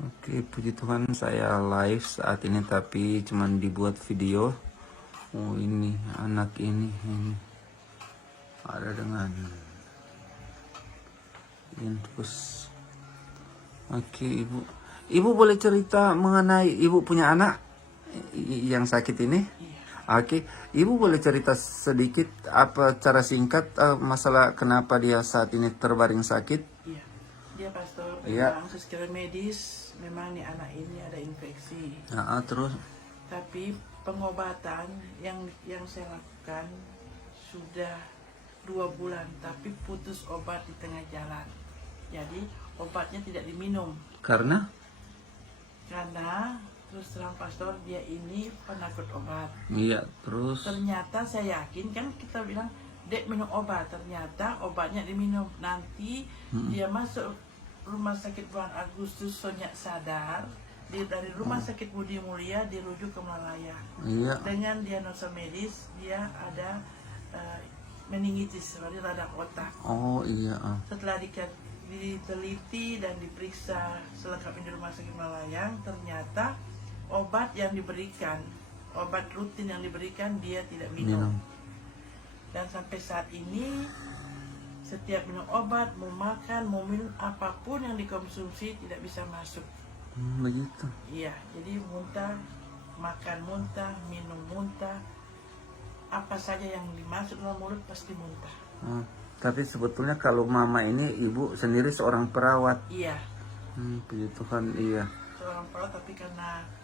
Oke, puji Tuhan saya live saat ini tapi cuman dibuat video. Oh ini anak ini ada dengan ini terus. Oke ibu boleh cerita mengenai ibu punya anak yang sakit ini? Oke, ibu boleh cerita sedikit apa cara singkat masalah kenapa dia saat ini terbaring sakit? Iya, dia pastor. Iya. Secara medis memang nih anak ini ada infeksi. Terus? Tapi pengobatan yang saya lakukan sudah 2 bulan, tapi putus obat di tengah jalan. Jadi obatnya tidak diminum. Karena Terus terang pastor, dia ini penakut obat. iya, terus Ternyata saya yakin, kan kita bilang dek minum obat, ternyata obatnya diminum. Nanti dia masuk rumah sakit bulan Agustus, Sonya sadar. Dari rumah sakit Budi Mulia dirujuk ke Malaya. iya. Dengan diagnosa medis dia ada meningitis, berarti radang otak. Oh iya. Setelah diteliti dan diperiksa selengkapnya di rumah sakit Malayang, ternyata obat yang diberikan, obat rutin yang diberikan dia tidak minum. Dan sampai saat ini setiap minum obat, mau makan, mau minum apapun yang dikonsumsi tidak bisa masuk. Begitu. Iya, jadi muntah, makan muntah, minum muntah, apa saja yang dimasuk dalam mulut pasti muntah. Tapi sebetulnya kalau mama ini ibu sendiri seorang perawat. Iya. Puji Tuhan, iya. Seorang perawat, tapi karena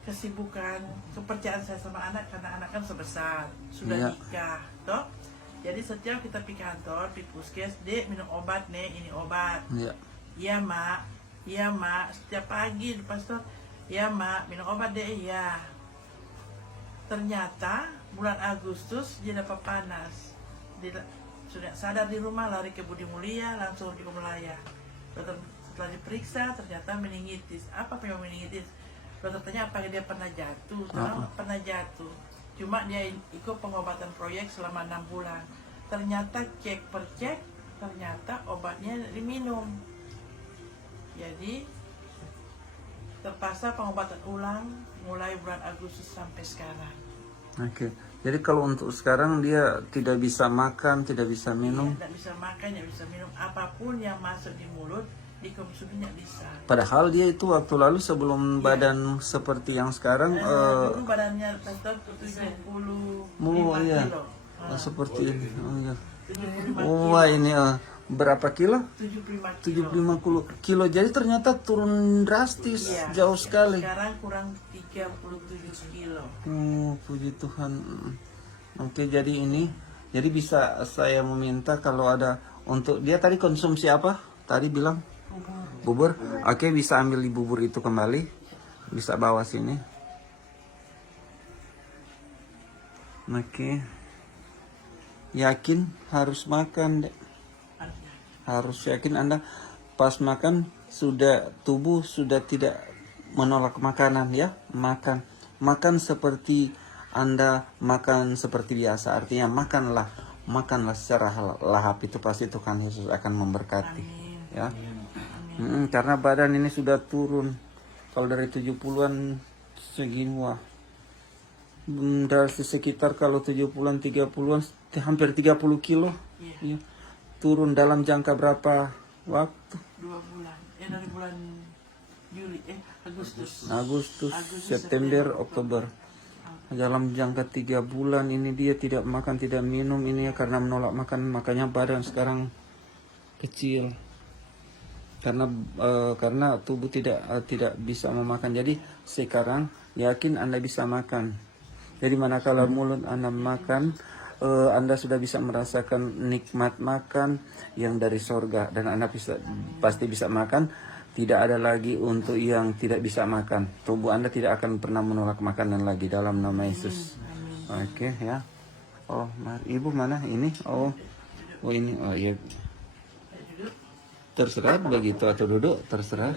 kesibukan, kepercayaan saya sama anak, karena anak kan sebesar, sudah nikah, toh. Jadi setiap kita pergi kantor, di puskes, dek minum obat nih, ini obat. Iya. Iya mak, setiap pagi pastor, iya mak, minum obat deh, iya. Ternyata bulan Agustus dia dapat panas. Dia sudah sadar di rumah, lari ke Budi Mulia, langsung di Malaya. Setelah diperiksa, ternyata meningitis. Apa penyebab meningitis? Dokter tanya apa dia pernah jatuh? Pernah jatuh. Cuma dia ikut pengobatan proyek selama 6 bulan. Ternyata cek per cek, ternyata obatnya diminum. Jadi terpaksa pengobatan ulang mulai bulan Agustus sampai sekarang. Oke. Jadi kalau untuk sekarang dia tidak bisa makan, tidak bisa minum. Tidak bisa makan, tidak bisa minum, apapun yang masuk di mulut dikonsumsi tidak bisa. Padahal dia itu waktu lalu sebelum badan seperti yang sekarang dulu badannya 75 iya. kilo. Seperti ini. Oh iya. Wah ini berapa kilo? 75 kilo. Jadi ternyata turun drastis, jauh sekali. Sekarang kurang 37 kilo. Puji Tuhan. Oke, jadi ini, jadi bisa saya meminta kalau ada untuk dia tadi konsumsi apa? Tadi bilang bubur. Oke, bisa ambil di bubur itu kembali. Bisa bawa sini. Oke. Yakin harus makan, Dek. Harus yakin Anda pas makan tubuh sudah tidak menolak makanan ya. Makan seperti Anda makan seperti biasa. Artinya makanlah secara lahap, itu pasti Tuhan Yesus akan memberkati. Amin. Ya. Karena badan ini sudah turun. Kalau dari 70-an segini wah. Dari sekitar kalau 70-an 30-an hampir 30 kilo. Ya. Turun dalam jangka berapa waktu? 2 bulan. Dari bulan Agustus, September, Oktober. Dalam jangka 3 bulan ini dia tidak makan, tidak minum ini ya karena menolak makan, makanya badan sekarang kecil. Karena tubuh tidak bisa memakan. Jadi sekarang yakin Anda bisa makan. Jadi manakala mulut Anda makan, Anda sudah bisa merasakan nikmat makan yang dari sorga, dan Anda pasti bisa makan. Tidak ada lagi untuk yang tidak bisa makan. Tubuh Anda tidak akan pernah menolak makanan lagi dalam nama Yesus. Oke ya. Oh, Ibu mana ini? Oh ini. Oh iya. Terserah begitu atau duduk, terserah.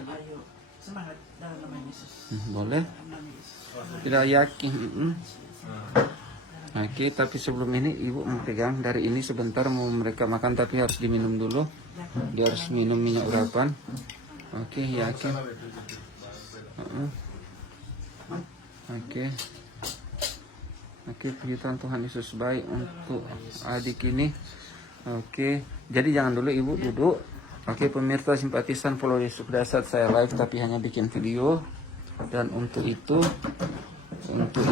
Semangat dalam nama Yesus. Boleh. Tidak yakin. Oke, tapi sebelum ini Ibu mau pegang dari ini sebentar, mau mereka makan tapi harus diminum dulu. Dia harus minum minyak urapan. Oke, yakin. Oke. Oke, puji Tuhan Yesus baik untuk adik ini. Oke, jadi jangan dulu ibu duduk. Oke, pemirsa simpatisan follow Yesus Dasar, saya live tapi hanya bikin video. Dan untuk itu, untuk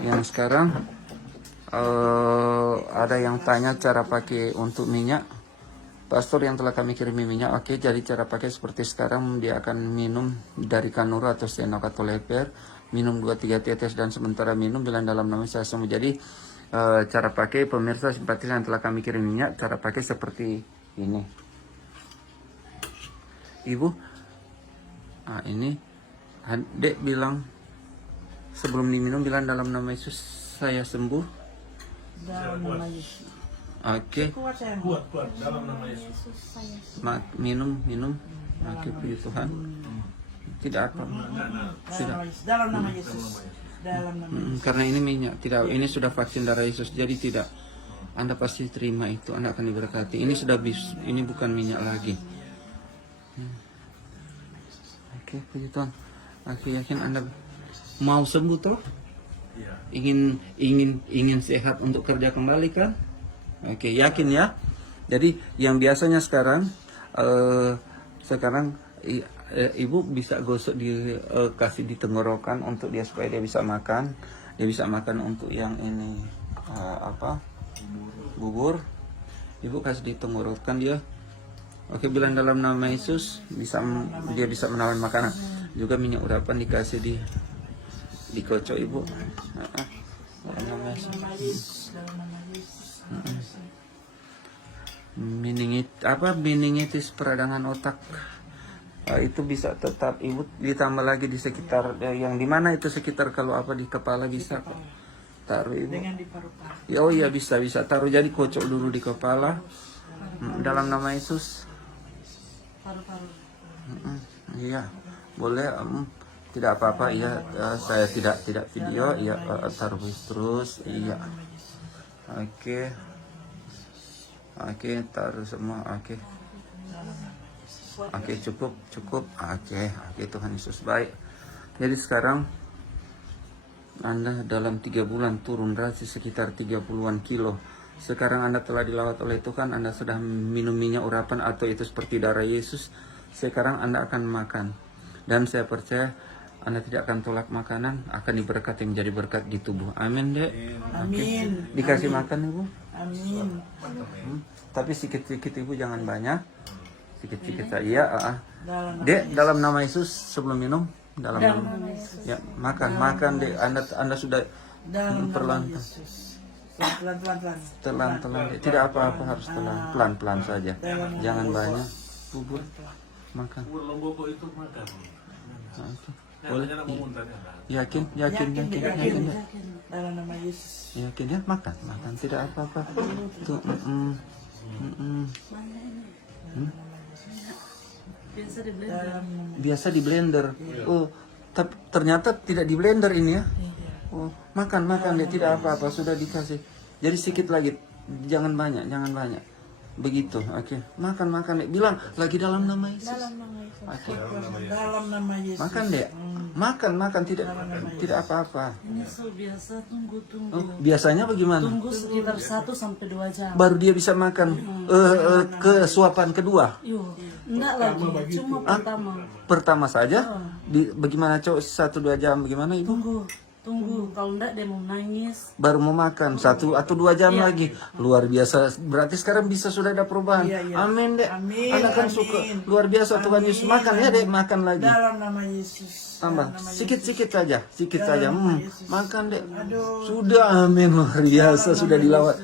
yang sekarang ada yang tanya cara pakai untuk minyak. Pastor yang telah kami kirimi minyak. Oke, jadi cara pakai seperti sekarang, dia akan minum dari kanura atau sendok atau leper, minum 2-3 tetes dan sementara minum bilang dalam nama saya sembuh. Jadi cara pakai pemirsa simpatisan yang telah kami kirim minyak, cara pakai seperti ini. Ibu, ini Dek bilang sebelum diminum bilang dalam nama Yesus saya sembuh. Dalam nama Yesus. Oke. Kuat sayang. Kuat dalam nama Yesus. Minum. Oke, puji Tuhan. Tidak apa. Dalam nama Yesus. Dalam nama Yesus. Karena ini minyak, tidak. Ini sudah vaksin darah Yesus, jadi tidak. Anda pasti terima itu, Anda akan diberkati. Ini sudah ini bukan minyak lagi. Oke, puji Tuhan. Oke, yakin Anda mau sembuh toh? Iya. Ingin sehat untuk kerja kembali kan? Oke, yakin ya. Jadi yang biasanya sekarang ibu bisa gosok kasih di tenggorokan untuk dia supaya dia bisa makan. Dia bisa makan untuk yang ini bubur. Ibu kasih di tenggorokan dia. Oke, bilang dalam nama Yesus dia bisa menawan makanan. Juga minyak urapan dikasih dikocok ibu. Dalam nama Yesus. Meningitis peradangan otak itu bisa tetap ibu ditambah lagi di sekitar yang dimana itu sekitar kalau di kepala bisa kok taruh ibu Dengan di paru-paru. oh iya bisa taruh jadi kocok dulu di kepala dalam nama Yesus. Paru-paru. Iya boleh tidak apa-apa iya saya tidak video iya taruh terus iya Oke, taruh semua. Oke, cukup. Oke, Tuhan Yesus baik. Jadi sekarang Anda dalam 3 bulan turun drastis sekitar 30-an kilo. Sekarang Anda telah dilawat oleh Tuhan, Anda sudah minum minyak urapan atau itu seperti darah Yesus. Sekarang Anda akan makan. Dan saya percaya Anda tidak akan tolak makanan, akan diberkati menjadi berkat di tubuh. Amin, Dek. Amin. Dikasih makan, Ibu. Amin. Tapi sedikit-sedikit Ibu, jangan banyak. Sedikit-sedikit saja. Dalam Dek, dalam nama Yesus sebelum minum, dalam nama Yesus. ya makan Dek. Anda sudah Dalam perlahan nama Yesus. Pelan-pelan. telan Dek. Tidak apa-apa, harus pelan-pelan saja. Jangan banyak. Bubur makan. Bubur lomboko itu makan. Boleh. Nyala memuntahnya. Yakin. Dalam nama Yesus. Yakin ya makan tidak apa-apa. Tuh. Biasa di blender. Oh, ternyata tidak di blender ini ya. Oh, makan Dek, tidak apa-apa, sudah dikasih. Jadi sedikit lagi, jangan banyak. Begitu, oke. Makan Dek. Bilang lagi dalam nama Yesus. Oke. Dalam nama Yesus. Makan Dek. Makan tidak apa-apa. Ini biasa tunggu. Oh, biasanya bagaimana? Tunggu sekitar 1-2 jam. Baru dia bisa makan ke suapan kedua. Enggak lagi, cuma Pertama saja. Bagaimana cowok 1-2 jam bagaimana Ibu? Tunggu. Kalau enggak dia mau nangis. Baru mau makan 1 atau 2 jam lagi. Luar biasa. Berarti sekarang bisa sudah ada perubahan. Iya. Amin Dek. Amin, Anda kan amin. suka luar biasa Tuhan Yesus. Makan ya Dek, makan lagi. Dalam nama Yesus. Tambah sedikit saja. Makan Dek. Aduh. Sudah amin, luar biasa sudah dilawat.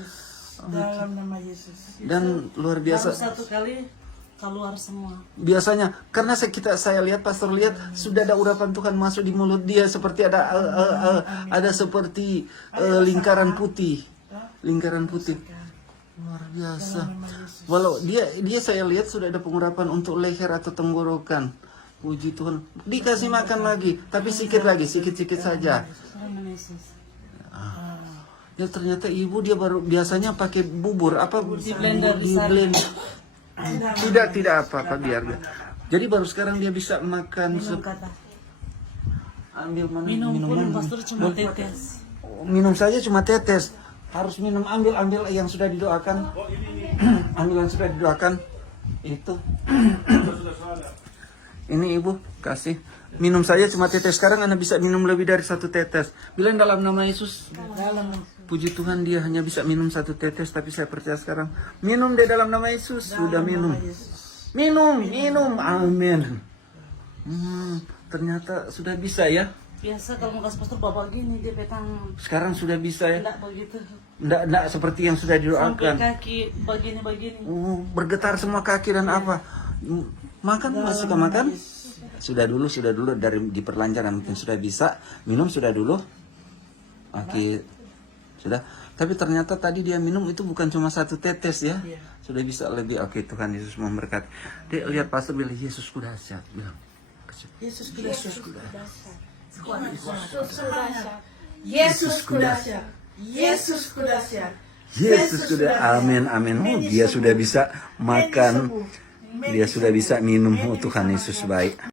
Dalam nama Yesus. Dan luar biasa. Baru 1 kali keluar semua. Biasanya karena saya lihat pastor lihat sudah ada urapan Tuhan masuk di mulut dia seperti ada seperti lingkaran putih luar biasa. Walau dia saya lihat sudah ada pengurapan untuk leher atau tenggorokan. Puji Tuhan, dikasih makan lagi tapi sedikit saja. Dalam nama Yesus. Ya ternyata ibu dia baru biasanya pakai bubur Di blender besar. Tidak apa-apa biar. Jadi baru sekarang dia bisa makan Minum kata. ambil mana? Minum pun mana? pastor cuma tetes. Minum saja cuma tetes. Harus minum, ambil yang sudah didoakan. Ambil yang sudah didoakan. Itu. Ini ibu kasih. Minum saja cuma tetes. Sekarang Anda bisa minum lebih dari 1 tetes. Bilang dalam nama Yesus. Puji Tuhan dia hanya bisa minum 1 tetes. Tapi saya percaya sekarang. Minum deh dalam nama Yesus. Sudah minum. Minum. Amin. Ternyata sudah bisa ya. Biasa kalau mau kasih pastor bapak gini dia petang. Sekarang sudah bisa ya. Enggak begitu. Enggak seperti yang sudah Sampai didoakan. kaki begini-begini. Bergetar semua kaki dan apa. Makan masih ke makan? Sudah dulu dari diperlancar mungkin sudah bisa. Minum sudah dulu. Oke. Sudah. Tapi ternyata tadi dia minum itu bukan cuma 1 tetes ya. Sudah bisa lebih. Oke, Tuhan Yesus memberkati. Dek, lihat pastor bilang Yesus kuda dahsyat. Bilang. Yesus kudahsyat. Yesus kuda. Yesus kudahsyat. Yesus kuda. Amin. Oh, dia sudah bisa makan. Dia sudah bisa minum. Oh, Tuhan Yesus baik.